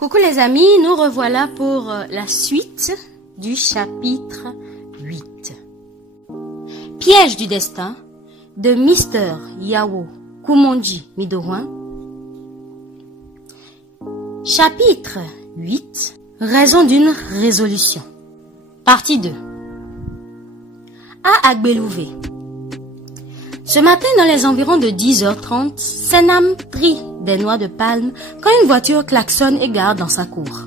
Coucou les amis, nous revoilà pour la suite du chapitre 8. Piège du destin de Mr. Yao Kumonji Midorwan. Chapitre 8. Raison d'une résolution. Partie 2. À Agbelouvé. Ce matin, dans les environs de 10h30, Senam prit des noix de palme quand une voiture klaxonne et gare dans sa cour.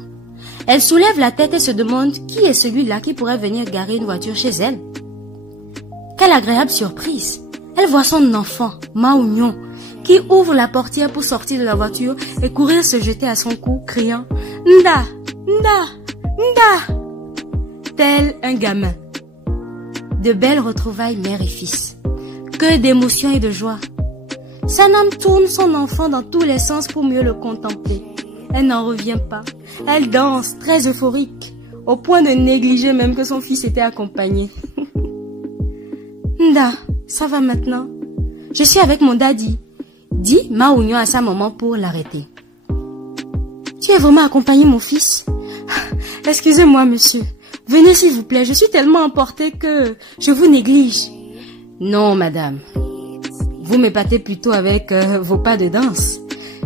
Elle soulève la tête et se demande qui est celui-là qui pourrait venir garer une voiture chez elle. Quelle agréable surprise! Elle voit son enfant, Maounion, qui ouvre la portière pour sortir de la voiture et courir se jeter à son cou, criant « Nda! Nda! Nda !» tel un gamin. De belles retrouvailles mère et fils. Que d'émotion et de joie. Sanam tourne son enfant dans tous les sens pour mieux le contempler. Elle n'en revient pas. Elle danse, très euphorique, au point de négliger même que son fils était accompagné. Nda, ça va maintenant? Je suis avec mon daddy, dit Maounion à sa maman pour l'arrêter. Tu es vraiment accompagné, mon fils? Excusez-moi, monsieur. Venez s'il vous plaît, je suis tellement emportée que je vous néglige. Non, madame. Vous m'épatez plutôt avec vos pas de danse,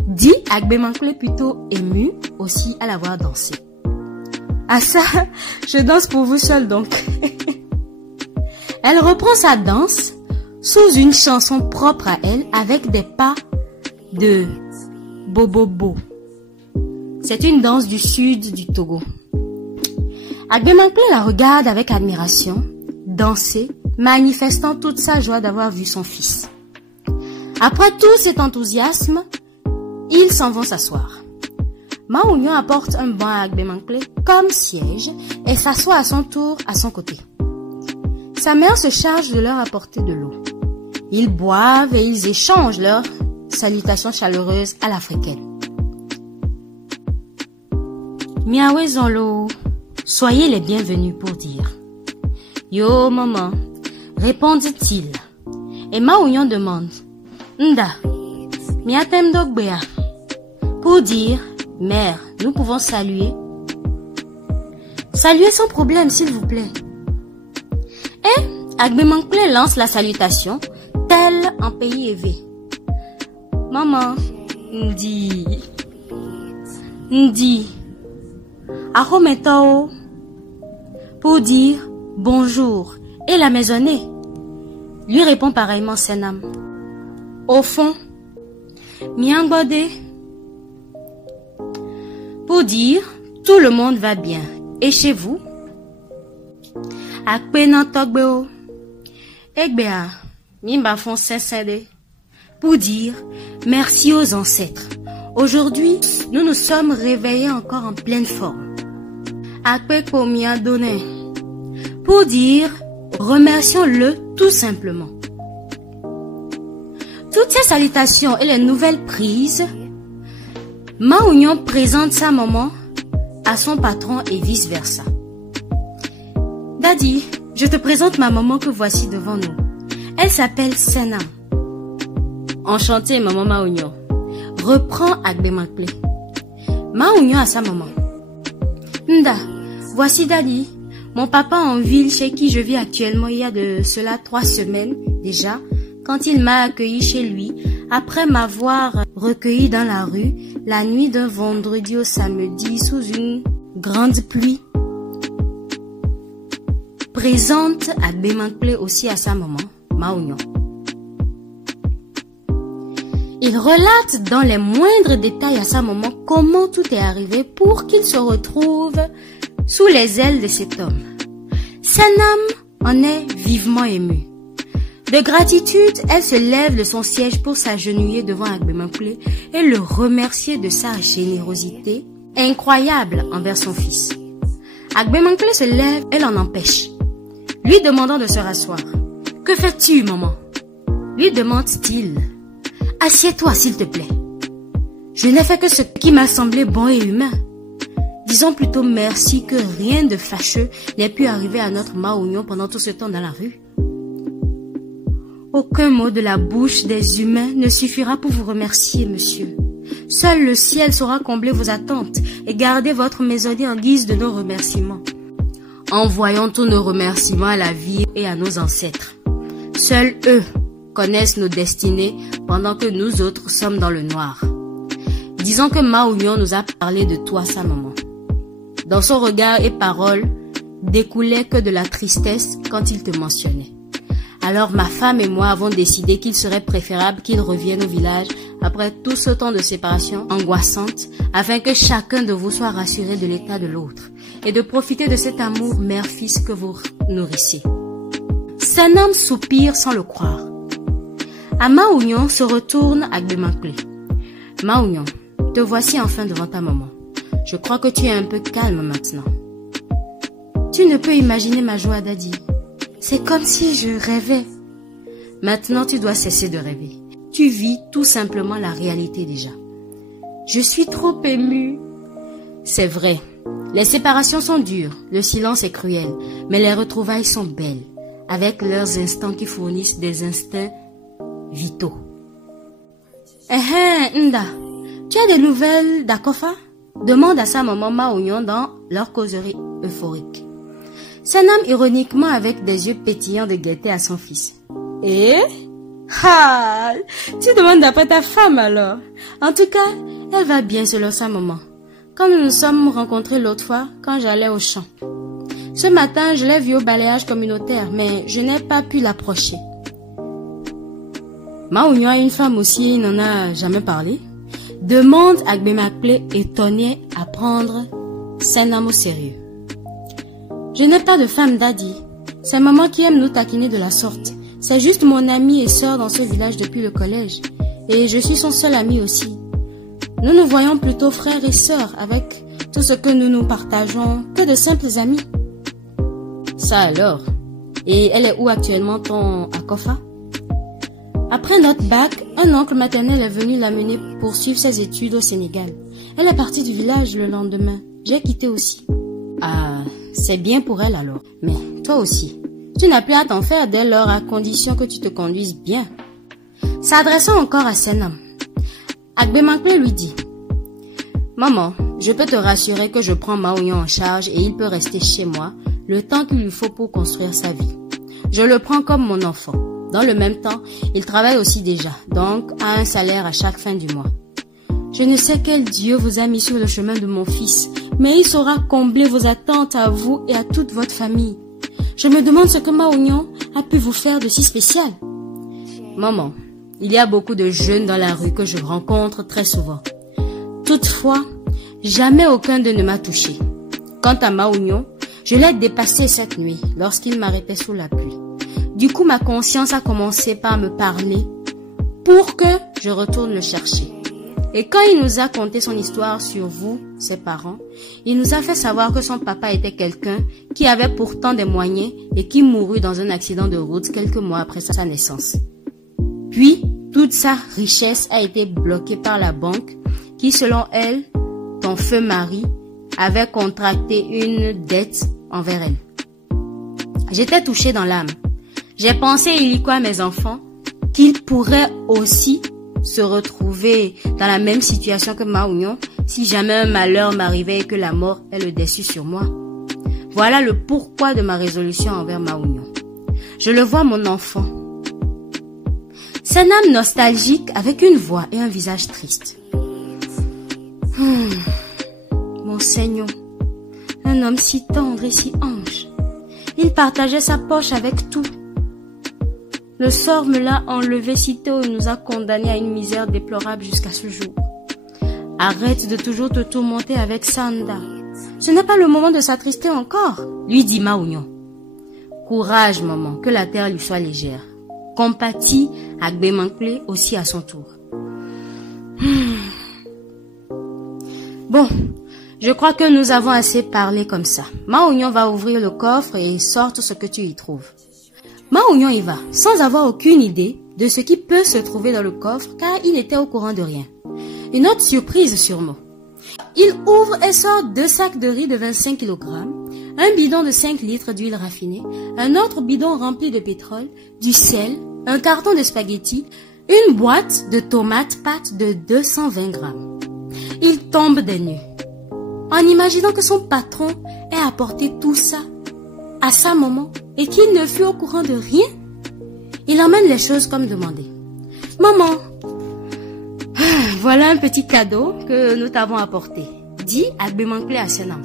dit Agbemanklé plutôt ému aussi à la voir danser. Ah ça, je danse pour vous seul donc. Elle reprend sa danse sous une chanson propre à elle avec des pas de bobobo. C'est une danse du sud du Togo. Agbemanklé la regarde avec admiration, danser, manifestant toute sa joie d'avoir vu son fils. Après tout cet enthousiasme, ils s'en vont s'asseoir. Maounion apporte un banc à Agbemanklé comme siège et s'assoit à son tour à son côté. Sa mère se charge de leur apporter de l'eau. Ils boivent et ils échangent leurs salutations chaleureuses à l'africaine. Miawezonlo, soyez les bienvenus pour dire. Yo maman, répondit-il. Et Maounion demande. Nda, miatem dogbea. Pour dire, mère, nous pouvons saluer. Saluez sans problème, s'il vous plaît. Et Agbemanklé lance la salutation, tel un pays élevé. Maman, Ndi, Ahometao, pour dire bonjour, et la maisonnée, lui répond pareillement Senam. Au fond, Miangbode, pour dire tout le monde va bien. Et chez vous? Akpenantogbeo, Egbea, Mimbafon Sensede, pour dire merci aux ancêtres. Aujourd'hui, nous nous sommes réveillés encore en pleine forme. Akpeko Miadone, pour dire remercions-le tout simplement. Toutes ces salutations et les nouvelles prises, Maounion présente sa maman à son patron et vice-versa. Daddy, je te présente ma maman que voici devant nous. Elle s'appelle Senam. Enchantée, maman Maounion. Reprend Agbemanklé. Maounion à sa maman. Nda, voici Daddy, mon papa en ville chez qui je vis actuellement il y a de cela 3 semaines déjà, quand il m'a accueilli chez lui, après m'avoir recueilli dans la rue, la nuit d'un vendredi au samedi, sous une grande pluie. Présente Agbemanklé aussi à sa maman, Maounion. Il relate dans les moindres détails à sa maman comment tout est arrivé pour qu'il se retrouve sous les ailes de cet homme. Senam en est vivement émue. De gratitude, elle se lève de son siège pour s'agenouiller devant Agbemanklé et le remercier de sa générosité incroyable envers son fils. Agbemanklé se lève et l'en empêche, lui demandant de se rasseoir. « Que fais-tu, maman ?» lui demande-t-il. « Assieds-toi, s'il te plaît. Je n'ai fait que ce qui m'a semblé bon et humain. Disons plutôt merci que rien de fâcheux n'ait pu arriver à notre Maounion pendant tout ce temps dans la rue. Aucun mot de la bouche des humains ne suffira pour vous remercier, monsieur. Seul le ciel saura combler vos attentes et garder votre maisonnée en guise de nos remerciements. Envoyons tous nos remerciements à la vie et à nos ancêtres. Seuls eux connaissent nos destinées pendant que nous autres sommes dans le noir. Disons que Mao Union nous a parlé de toi, sa maman. Dans son regard et paroles découlait que de la tristesse quand il te mentionnait. Alors ma femme et moi avons décidé qu'il serait préférable qu'il revienne au village après tout ce temps de séparation angoissante afin que chacun de vous soit rassuré de l'état de l'autre et de profiter de cet amour mère-fils que vous nourrissez. Senam soupire sans le croire. À Mao Union se retourne à Gbemakple. Mao Union, te voici enfin devant ta maman. Je crois que tu es un peu calme maintenant. Tu ne peux imaginer ma joie, Daddy. C'est comme si je rêvais. Maintenant, tu dois cesser de rêver. Tu vis tout simplement la réalité déjà. Je suis trop émue. C'est vrai. Les séparations sont dures, le silence est cruel, mais les retrouvailles sont belles, avec leurs instants qui fournissent des instincts vitaux. Nda, tu as des nouvelles d'Akofa? Demande à sa maman Mao Union dans leur causerie euphorique. Senam ironiquement avec des yeux pétillants de gaieté à son fils. Eh? Ah, tu demandes d'après ta femme alors. En tout cas, elle va bien selon sa maman. Comme nous nous sommes rencontrés l'autre fois quand j'allais au champ. Ce matin, je l'ai vue au balayage communautaire, mais je n'ai pas pu l'approcher. Mao Union a une femme aussi, il n'en a jamais parlé. Demande à Gbemakple étonné à prendre Senam au sérieux. Je n'ai pas de femme, Daddy. C'est maman qui aime nous taquiner de la sorte. C'est juste mon amie et sœur dans ce village depuis le collège. Et je suis son seul ami aussi. Nous nous voyons plutôt frères et sœurs avec tout ce que nous partageons que de simples amis. Ça alors. Et elle est où actuellement ton Akofa? Après notre bac, un oncle maternel est venu l'amener poursuivre ses études au Sénégal. Elle est partie du village le lendemain. J'ai quitté aussi. Ah, c'est bien pour elle alors. Mais toi aussi, tu n'as plus à t'en faire dès lors à condition que tu te conduises bien. S'adressant encore à Senam, Gbemakple lui dit: Maman, je peux te rassurer que je prends Mao Union en charge et il peut rester chez moi le temps qu'il lui faut pour construire sa vie. Je le prends comme mon enfant. Dans le même temps, il travaille aussi déjà, donc a un salaire à chaque fin du mois. Je ne sais quel Dieu vous a mis sur le chemin de mon fils, mais il saura combler vos attentes à vous et à toute votre famille. Je me demande ce que Mao Union a pu vous faire de si spécial. Maman, il y a beaucoup de jeunes dans la rue que je rencontre très souvent. Toutefois, jamais aucun d'eux ne m'a touché. Quant à Mao Union, je l'ai dépassé cette nuit lorsqu'il m'arrêtait sous la pluie. Du coup, ma conscience a commencé par me parler pour que je retourne le chercher. Et quand il nous a conté son histoire sur vous, ses parents, il nous a fait savoir que son papa était quelqu'un qui avait pourtant des moyens et qui mourut dans un accident de route quelques mois après sa naissance. Puis, toute sa richesse a été bloquée par la banque qui, selon elle, ton feu mari, avait contracté une dette envers elle. J'étais touchée dans l'âme. J'ai pensé illico à mes enfants qu'ils pourraient aussi se retrouver dans la même situation que Mao Union si jamais un malheur m'arrivait et que la mort est le dessus sur moi. Voilà le pourquoi de ma résolution envers Mao Union. Je le vois, mon enfant. C'est un âme nostalgique avec une voix et un visage triste. Mon Seigneur, un homme si tendre et si ange. Il partageait sa poche avec tout. Le sort me l'a enlevé sitôt et nous a condamnés à une misère déplorable jusqu'à ce jour. Arrête de toujours te tourmenter avec Sanda. Ce n'est pas le moment de s'attrister encore, lui dit Mao Union. Courage, maman, que la terre lui soit légère. Compatit à Gbemakple aussi à son tour. Bon, je crois que nous avons assez parlé comme ça. Mao Union va ouvrir le coffre et sort tout ce que tu y trouves. Mao Union y va, sans avoir aucune idée de ce qui peut se trouver dans le coffre, car il était au courant de rien. Une autre surprise sûrement. Il ouvre et sort 2 sacs de riz de 25 kg, un bidon de 5 litres d'huile raffinée, un autre bidon rempli de pétrole, du sel, un carton de spaghettis, une boîte de tomates pâtes de 220 grammes. il tombe des nues. En imaginant que son patron ait apporté tout ça à sa maman et qu'il ne fut au courant de rien, il emmène les choses comme demandé. Maman, voilà un petit cadeau que nous t'avons apporté, dit Agbemangle à Senam.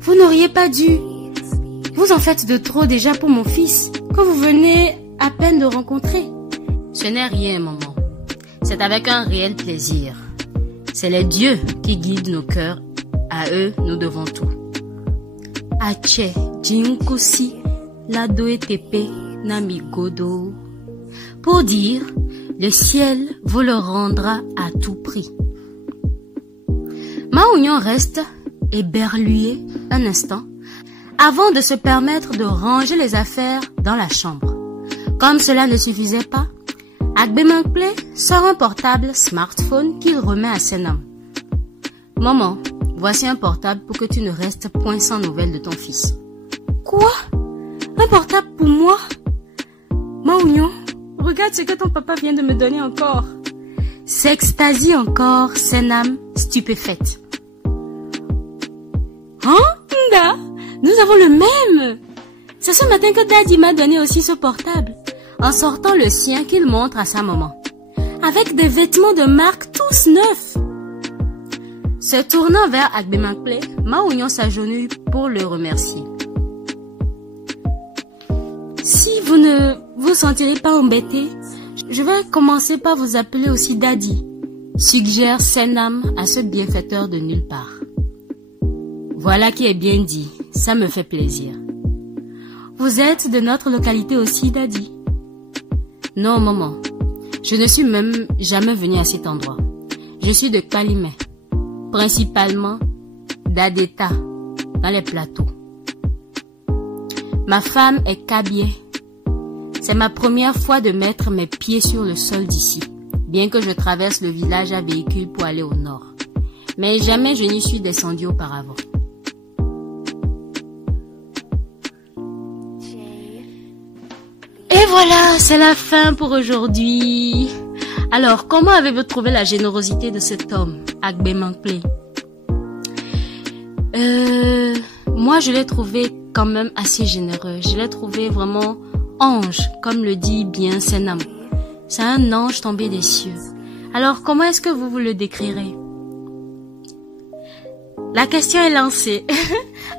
Vous n'auriez pas dû. Vous en faites de trop déjà pour mon fils, que vous venez à peine de rencontrer. Ce n'est rien, maman. C'est avec un réel plaisir. C'est les dieux qui guident nos cœurs. À eux, nous devons tout. Ache, Jinkosi, Ladoe Tepe, Namigodo. Pour dire, le ciel vous le rendra à tout prix. Maounion reste éberlué un instant avant de se permettre de ranger les affaires dans la chambre. Comme cela ne suffisait pas, Agbemangle sort un portable smartphone qu'il remet à Senam. Maman, voici un portable pour que tu ne restes point sans nouvelles de ton fils. Quoi? Un portable pour moi? Maounion, regarde ce que ton papa vient de me donner encore. S'extasie encore Senam, stupéfaite. Hein, Nda? Nous avons le même. C'est ce matin que Daddy m'a donné aussi ce portable, en sortant le sien qu'il montre à sa maman, avec des vêtements de marque tous neufs. Se tournant vers Agbemangle, Maounion s'agenouille pour le remercier. Si vous ne vous sentirez pas embêté, je vais commencer par vous appeler aussi Daddy, suggère Senam à ce bienfaiteur de nulle part. Voilà qui est bien dit, ça me fait plaisir. Vous êtes de notre localité aussi, Daddy? Non, maman, je ne suis même jamais venue à cet endroit. Je suis de Kalimé, principalement d'Adeta, dans les plateaux. Ma femme est Kabié. C'est ma première fois de mettre mes pieds sur le sol d'ici, bien que je traverse le village à véhicule pour aller au nord. Mais jamais je n'y suis descendue auparavant. Et voilà, c'est la fin pour aujourd'hui. Alors, comment avez-vous trouvé la générosité de cet homme, Agbemangle? Moi, je l'ai trouvé quand même assez généreux. Je l'ai trouvé vraiment ange, comme le dit bien Senam. C'est un ange tombé des cieux. Alors, comment est-ce que vous le décrirez? La question est lancée.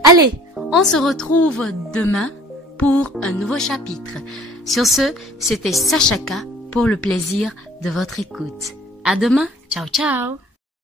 Allez, on se retrouve demain pour un nouveau chapitre. Sur ce, c'était Sachaka pour le plaisir de votre écoute. À demain. Ciao, ciao.